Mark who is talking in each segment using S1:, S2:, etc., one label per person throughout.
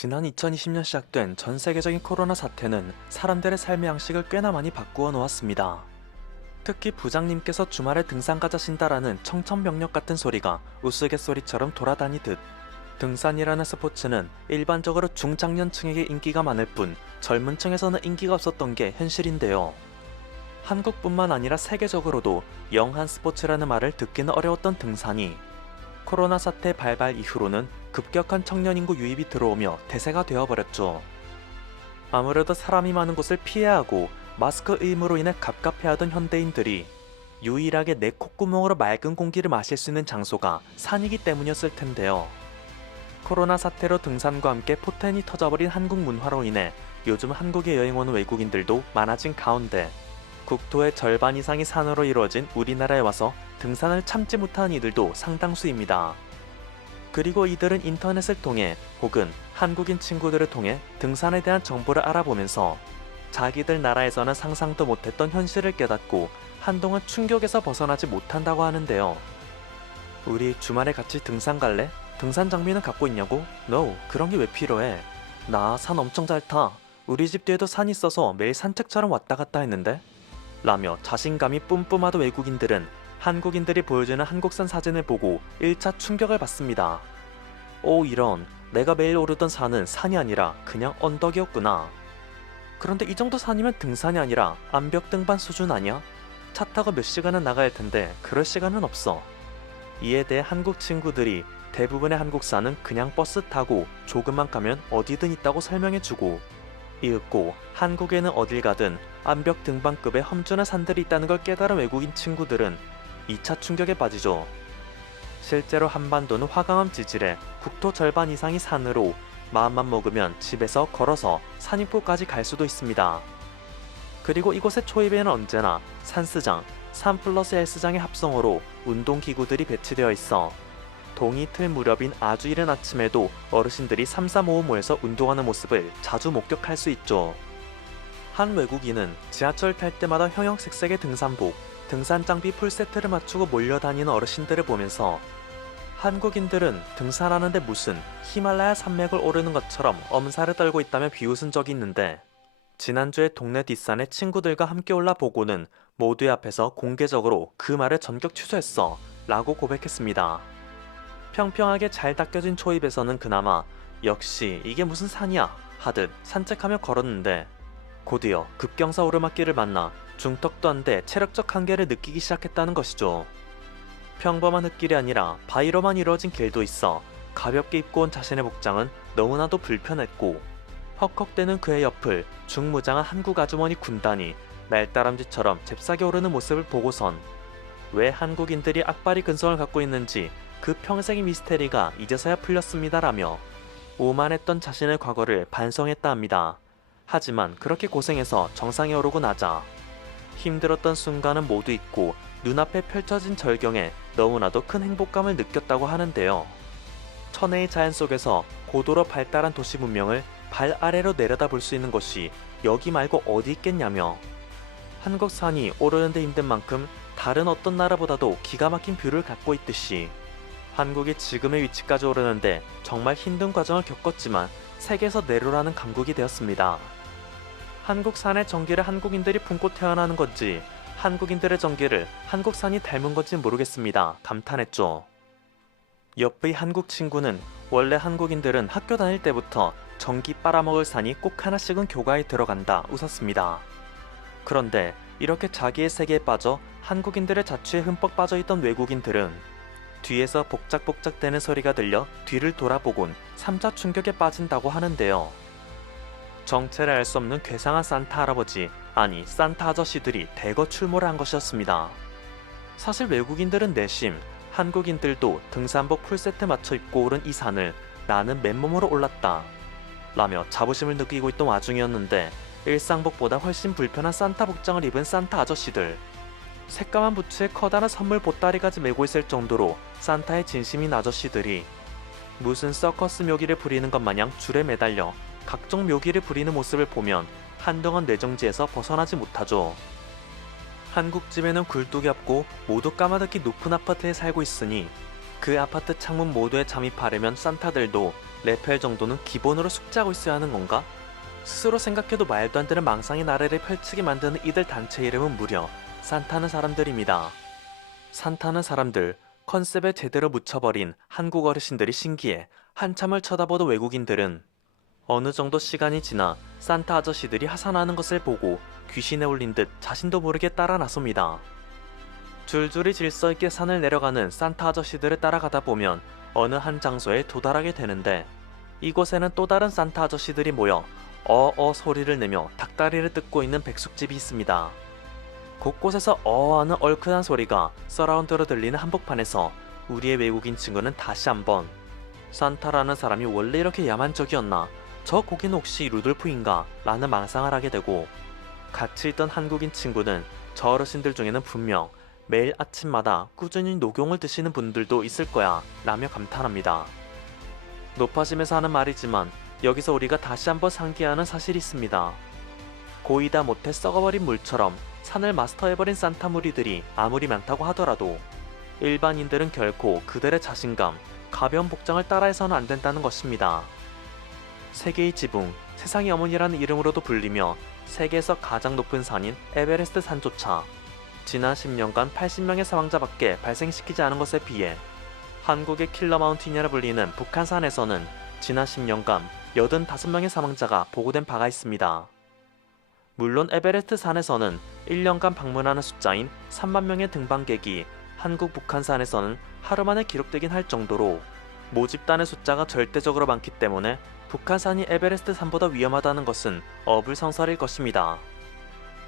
S1: 지난 2020년 시작된 전 세계적인 코로나 사태는 사람들의 삶의 양식을 꽤나 많이 바꾸어 놓았습니다. 특히 부장님께서 주말에 등산 가자신다라는 청천벽력 같은 소리가 우스갯소리처럼 돌아다니듯 등산이라는 스포츠는 일반적으로 중장년층에게 인기가 많을 뿐 젊은 층에서는 인기가 없었던 게 현실인데요. 한국뿐만 아니라 세계적으로도 영한 스포츠라는 말을 듣기는 어려웠던 등산이 코로나 사태 발발 이후로는 급격한 청년 인구 유입이 들어오며 대세가 되어버렸죠. 아무래도 사람이 많은 곳을 피해야 하고 마스크 의무로 인해 갑갑해하던 현대인들이 유일하게 내 콧구멍으로 맑은 공기를 마실 수 있는 장소가 산이기 때문이었을 텐데요. 코로나 사태로 등산과 함께 포텐이 터져버린 한국 문화로 인해 요즘 한국에 여행 오는 외국인들도 많아진 가운데 국토의 절반 이상이 산으로 이루어진 우리나라에 와서 등산을 참지 못하는 이들도 상당수입니다. 그리고 이들은 인터넷을 통해 혹은 한국인 친구들을 통해 등산에 대한 정보를 알아보면서 자기들 나라에서는 상상도 못했던 현실을 깨닫고 한동안 충격에서 벗어나지 못한다고 하는데요. 우리 주말에 같이 등산 갈래? 등산 장비는 갖고 있냐고? No, 그런 게 왜 필요해? 나 산 엄청 잘 타. 우리 집 뒤에도 산 있어서 매일 산책처럼 왔다 갔다 했는데? 라며 자신감이 뿜뿜하던 외국인들은 한국인들이 보여주는 한국산 사진을 보고 1차 충격을 받습니다. 오 이런 내가 매일 오르던 산은 산이 아니라 그냥 언덕이었구나. 그런데 이 정도 산이면 등산이 아니라 암벽 등반 수준 아니야? 차 타고 몇 시간은 나가야 할 텐데 그럴 시간은 없어. 이에 대해 한국 친구들이 대부분의 한국산은 그냥 버스 타고 조금만 가면 어디든 있다고 설명해주고 이윽고 한국에는 어딜 가든 암벽 등반급의 험준한 산들이 있다는 걸 깨달은 외국인 친구들은 2차 충격에 빠지죠. 실제로 한반도는 화강암 지질에 국토 절반 이상이 산으로 마음만 먹으면 집에서 걸어서 산입구까지 갈 수도 있습니다. 그리고 이곳의 초입에는 언제나 산스장, 산 플러스 헬스장의 합성어로 운동기구들이 배치되어 있어 동이 틀 무렵인 아주 이른 아침에도 어르신들이 3, 4, 5 모여서 운동하는 모습을 자주 목격할 수 있죠. 한 외국인은 지하철 탈 때마다 형형색색의 등산복, 등산 장비 풀세트를 맞추고 몰려다니는 어르신들을 보면서 한국인들은 등산하는데 무슨 히말라야 산맥을 오르는 것처럼 엄살을 떨고 있다며 비웃은 적이 있는데 지난주에 동네 뒷산에 친구들과 함께 올라 보고는 모두의 앞에서 공개적으로 그 말을 전격 취소했어 라고 고백했습니다. 평평하게 잘 닦여진 초입에서는 그나마 역시 이게 무슨 산이야 하듯 산책하며 걸었는데 곧이어 급경사 오르막길을 만나 중턱도 한데 체력적 한계를 느끼기 시작했다는 것이죠. 평범한 흙길이 아니라 바위로만 이루어진 길도 있어 가볍게 입고 온 자신의 복장은 너무나도 불편했고 헉헉대는 그의 옆을 중무장한 한국 아주머니 군단이 날다람쥐처럼 잽싸게 오르는 모습을 보고선 왜 한국인들이 악바리 근성을 갖고 있는지 그 평생의 미스테리가 이제서야 풀렸습니다라며 오만했던 자신의 과거를 반성했다 합니다. 하지만 그렇게 고생해서 정상에 오르고 나자 힘들었던 순간은 모두 잊고 눈앞에 펼쳐진 절경에 너무나도 큰 행복감을 느꼈다고 하는데요. 천혜의 자연 속에서 고도로 발달한 도시 문명을 발 아래로 내려다 볼 수 있는 곳이 여기 말고 어디 있겠냐며 한국 산이 오르는데 힘든 만큼 다른 어떤 나라보다도 기가 막힌 뷰를 갖고 있듯이 한국이 지금의 위치까지 오르는데 정말 힘든 과정을 겪었지만 세계에서 내려라는 강국이 되었습니다. 한국 산의 전기를 한국인들이 품고 태어나는 건지 한국인들의 전기를 한국산이 닮은 건지 모르겠습니다. 감탄했죠. 옆의 한국 친구는 원래 한국인들은 학교 다닐 때부터 전기 빨아먹을 산이 꼭 하나씩은 교과에 들어간다 웃었습니다. 그런데 이렇게 자기의 세계에 빠져 한국인들의 자취에 흠뻑 빠져있던 외국인들은 뒤에서 복작복작대는 소리가 들려 뒤를 돌아보곤 3차 충격에 빠진다고 하는데요. 정체를 알 수 없는 괴상한 산타 할아버지, 아니 산타 아저씨들이 대거 출몰을 한 것이었습니다. 사실 외국인들은 내심 한국인들도 등산복 풀세트 맞춰 입고 오른 이 산을 나는 맨몸으로 올랐다. 라며 자부심을 느끼고 있던 와중이었는데 일상복보다 훨씬 불편한 산타 복장을 입은 산타 아저씨들. 새까만 부츠에 커다란 선물 보따리까지 메고 있을 정도로 산타의 진심인 아저씨들이 무슨 서커스 묘기를 부리는 것 마냥 줄에 매달려 각종 묘기를 부리는 모습을 보면 한동안 뇌정지에서 벗어나지 못하죠. 한국집에는 굴뚝이 없고 모두 까마득히 높은 아파트에 살고 있으니 그 아파트 창문 모두에 잠입하려면 산타들도 레펠 정도는 기본으로 숙지하고 있어야 하는 건가? 스스로 생각해도 말도 안 되는 망상의 나래를 펼치게 만드는 이들 단체 이름은 무려 산타는 사람들입니다. 산타는 사람들, 컨셉에 제대로 묻혀버린 한국 어르신들이 신기해 한참을 쳐다보던 외국인들은 어느 정도 시간이 지나 산타 아저씨들이 하산하는 것을 보고 귀신에 울린 듯 자신도 모르게 따라 나섭니다. 줄줄이 질서 있게 산을 내려가는 산타 아저씨들을 따라가다 보면 어느 한 장소에 도달하게 되는데 이곳에는 또 다른 산타 아저씨들이 모여 어어 소리를 내며 닭다리를 뜯고 있는 백숙집이 있습니다. 곳곳에서 어어하는 얼큰한 소리가 서라운드로 들리는 한복판에서 우리의 외국인 친구는 다시 한번 산타라는 사람이 원래 이렇게 야만적이었나? 저 고기는 혹시 루돌프인가? 라는 망상을 하게 되고 같이 있던 한국인 친구는 저 어르신들 중에는 분명 매일 아침마다 꾸준히 녹용을 드시는 분들도 있을 거야 라며 감탄합니다. 높아짐에서 하는 말이지만 여기서 우리가 다시 한번 상기하는 사실이 있습니다. 고이다 못해 썩어버린 물처럼 산을 마스터해버린 산타 무리들이 아무리 많다고 하더라도 일반인들은 결코 그들의 자신감, 가벼운 복장을 따라해서는 안 된다는 것입니다. 세계의 지붕, 세상의 어머니라는 이름으로도 불리며 세계에서 가장 높은 산인 에베레스트 산조차 지난 10년간 80명의 사망자밖에 발생시키지 않은 것에 비해 한국의 킬러 마운틴이라 불리는 북한산에서는 지난 10년간 85명의 사망자가 보고된 바가 있습니다. 물론 에베레스트 산에서는 1년간 방문하는 숫자인 3만 명의 등반객이 한국 북한산에서는 하루 만에 기록되긴 할 정도로 모집단의 숫자가 절대적으로 많기 때문에 북한산이 에베레스트 산보다 위험하다는 것은 어불성설일 것입니다.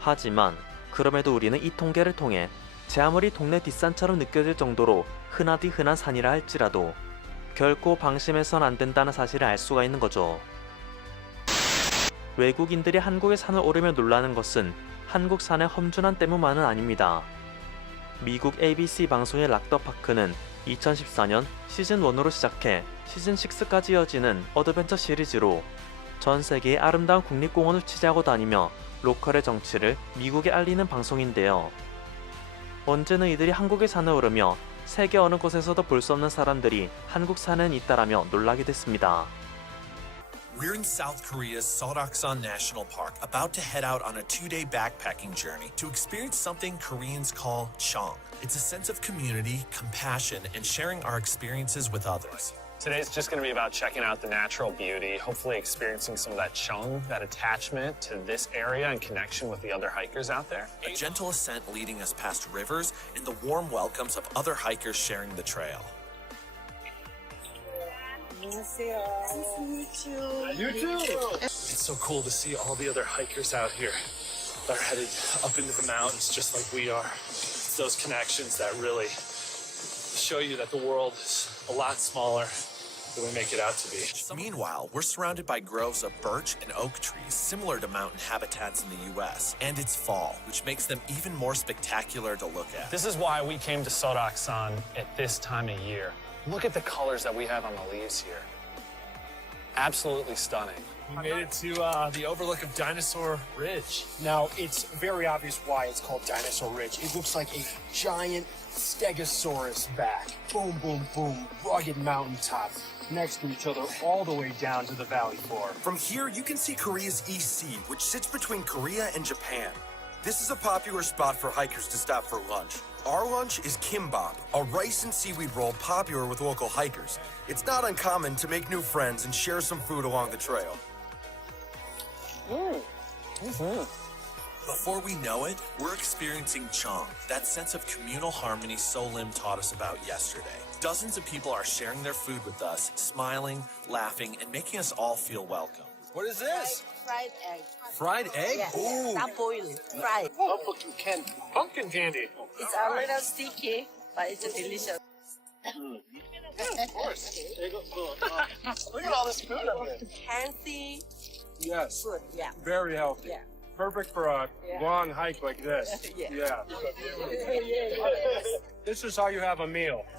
S1: 하지만 그럼에도 우리는 이 통계를 통해 제 아무리 동네 뒷산처럼 느껴질 정도로 흔하디 흔한 산이라 할지라도 결코 방심해선 안 된다는 사실을 알 수가 있는 거죠. 외국인들이 한국의 산을 오르며 놀라는 것은 한국 산의 험준한 때문만은 아닙니다. 미국 ABC 방송의 락더파크는 2014년 시즌1으로 시작해 시즌6까지 이어지는 어드벤처 시리즈로 전 세계의 아름다운 국립공원을 취재하고 다니며 로컬의 정치를 미국에 알리는 방송인데요. 언제는 이들이 한국의 산을 오르며 세계 어느 곳에서도 볼 수 없는 사람들이 한국 산엔 있다라며 놀라게 됐습니다.
S2: We're in South Korea's Seoraksan National Park, about to head out on a two day backpacking journey to experience something Koreans call Chong. It's a sense of community, compassion, and sharing our experiences with others.
S3: Today's just going to be about checking out the natural beauty, hopefully experiencing some of that chung, that attachment to this area and connection with the other hikers out there.
S2: A gentle ascent leading us past rivers and the warm welcomes of other hikers sharing the trail. You too.
S4: It's so cool to see all the other hikers out here that are headed up into the mountains just like we are. It's those connections that really show you that the world is a lot smaller than we make it out to be.
S2: Meanwhile, we're surrounded by groves of birch and oak trees similar to mountain habitats in the US, and it's fall, which makes them even more spectacular to look at.
S3: This is why we came to Sodak-san at this time of year. Look at the colors that we have on the leaves here. Absolutely stunning.
S4: We made it to uh, the overlook of Dinosaur Ridge.
S5: Now, it's very obvious why it's called Dinosaur Ridge. It looks like a giant stegosaurus back. Boom, boom, boom. Rugged mountaintops next to each other all the way down to the valley floor.
S6: From here, you can see Korea's East Sea, which sits between Korea and Japan. This is a popular spot for hikers to stop for lunch. Our lunch is kimbap, a rice and seaweed roll popular with local hikers. It's not uncommon to make new friends and share some food along the trail.
S2: Before we know it, we're experiencing Chong, that sense of communal harmony So Lim taught us about yesterday. Dozens of people are sharing their food with us, smiling, laughing, and making us all feel welcome.
S6: What is this?
S7: fried egg.
S6: Fried egg?
S7: Yeah,
S6: Ooh.
S7: not boiled, fried.
S4: Pumpkin candy.
S7: It's a little sticky, but it's delicious. Mm. of course.
S4: Look at all this food up there.
S7: Healthy
S4: Yes,
S7: food, yeah.
S4: very healthy.
S7: Yeah.
S4: Perfect for a
S7: Yeah.
S4: long hike like this.
S7: Yeah.
S4: This is how you have a meal.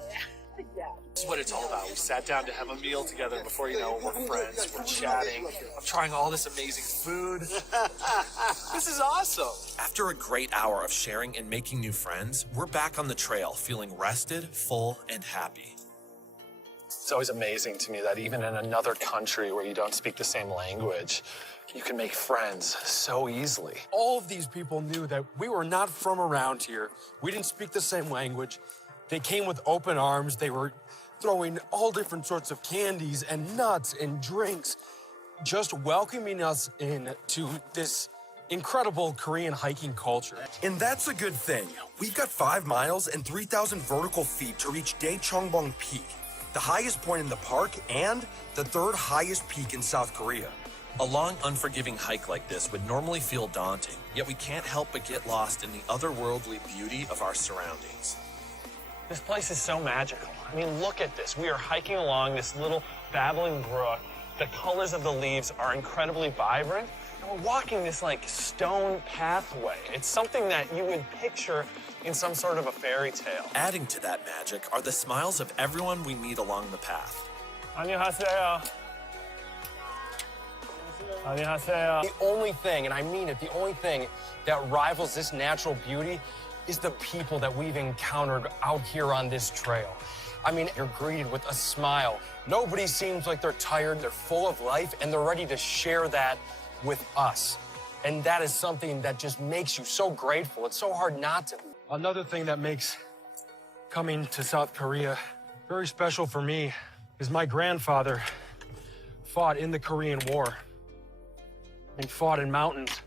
S7: Yeah.
S4: This is what it's all about. We sat down to have a meal together before you know it, we're friends, we're chatting. I'm trying all this amazing food. this is awesome.
S2: After a great hour of sharing and making new friends, we're back on the trail feeling rested, full, and happy.
S3: It's always amazing to me that even in another country where you don't speak the same language, you can make friends so easily.
S5: All of these people knew that we were not from around here. We didn't speak the same language. They came with open arms. They were throwing all different sorts of candies and nuts and drinks, just welcoming us in to this incredible Korean hiking culture.
S6: And that's a good thing. We've got five miles and 3,000 vertical feet to reach Daechongbong Peak, the highest point in the park and the third highest peak in South Korea.
S2: A long, unforgiving hike like this would normally feel daunting, yet we can't help but get lost in the otherworldly beauty of our surroundings.
S3: This place is so magical. I mean, look at this. We are hiking along this little babbling brook. The colors of the leaves are incredibly vibrant. And we're walking this like stone pathway. It's something that you would picture in some sort of a fairy tale.
S2: Adding to that magic are the smiles of everyone we meet along the path.
S3: 안녕하세요. 안녕하세요.
S5: The only thing, and I mean it, the only thing that rivals this natural beauty is the people that we've encountered out here on this trail. I mean, you're greeted with a smile. Nobody seems like they're tired, they're full of life, and they're ready to share that with us. And that is something that just makes you so grateful. It's so hard not to. Another thing that makes coming to South Korea very special for me is my grandfather fought in the Korean War and fought in mountains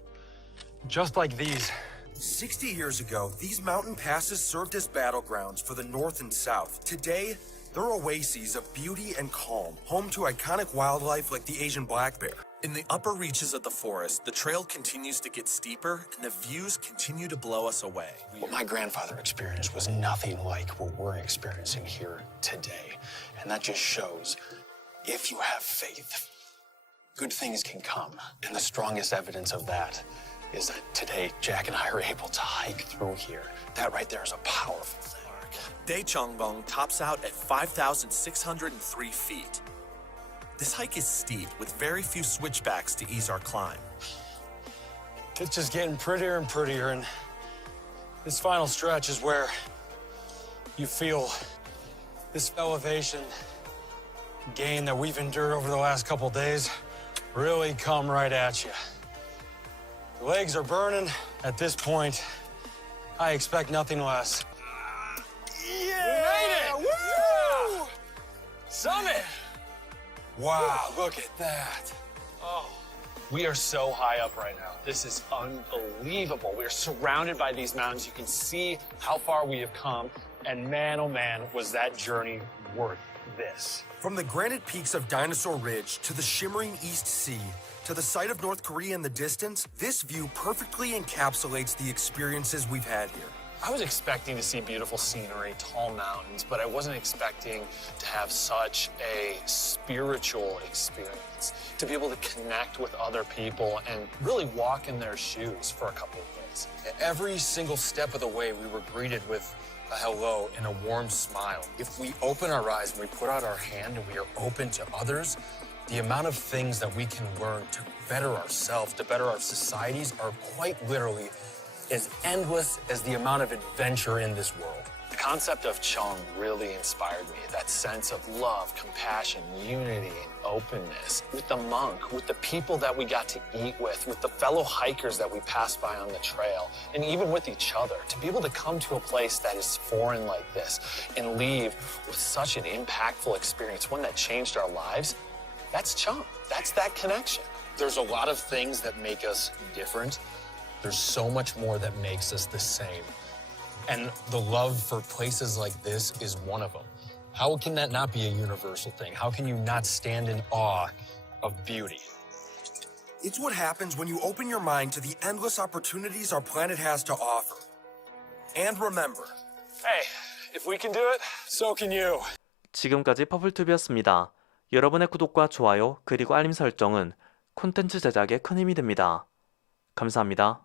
S5: just like these.
S6: 60 years ago, these mountain passes served as battlegrounds for the North and South. Today, they're oases of beauty and calm, home to iconic wildlife like the Asian black bear.
S2: In the upper reaches of the forest, the trail continues to get steeper and the views continue to blow us away.
S8: What my grandfather experienced was nothing like what we're experiencing here today. And that just shows if you have faith, good things can come. And the strongest evidence of that is that today Jack and I are able to hike through here. That right there is a powerful thing.
S2: Daechongbong tops out at 5,603 feet. This hike is steep with very few switchbacks to ease our climb.
S5: It's just getting prettier and prettier, and this final stretch is where you feel this elevation gain that we've endured over the last couple days really come right at you. Legs are burning. At this point, I expect nothing less. Wow, look at that.
S3: Oh, we are so high up right now. This is unbelievable. We are surrounded by these mountains. You can see how far we have come. And man, oh man, was that journey worth this.
S6: From the granite peaks of Dinosaur Ridge to the shimmering East Sea to the sight of North Korea in the distance, this view perfectly encapsulates the experiences we've had here.
S3: I was expecting to see beautiful scenery, tall mountains, but I wasn't expecting to have such a spiritual experience, to be able to connect with other people and really walk in their shoes for a couple of days.
S5: Every single step of the way, we were greeted with a hello and a warm smile. If we open our eyes and we put out our hand and we are open to others, the amount of things that we can learn to better ourselves, to better our societies, are quite literally as endless as the amount of adventure in this world.
S3: The concept of Chung really inspired me. That sense of love, compassion, unity, and openness. With the monk, with the people that we got to eat with, with the fellow hikers that we passed by on the trail, and even with each other. To be able to come to a place that is foreign like this and leave with such an impactful experience, one that changed our lives, that's Chung. That's that connection.
S5: There's a lot of things that make us different There's so much more that makes us the same. And the love for places like this is one of them. How can that not be a universal thing? How can you not stand in awe of beauty?
S6: It's what happens when you open your mind to the endless opportunities our planet has to offer. And remember,
S3: Hey, if we can do it,
S5: So can you.
S1: 지금까지 퍼플튜브였습니다. 여러분의 구독과 좋아요 그리고 알림 설정은 콘텐츠 제작에 큰 힘이 됩니다. 감사합니다.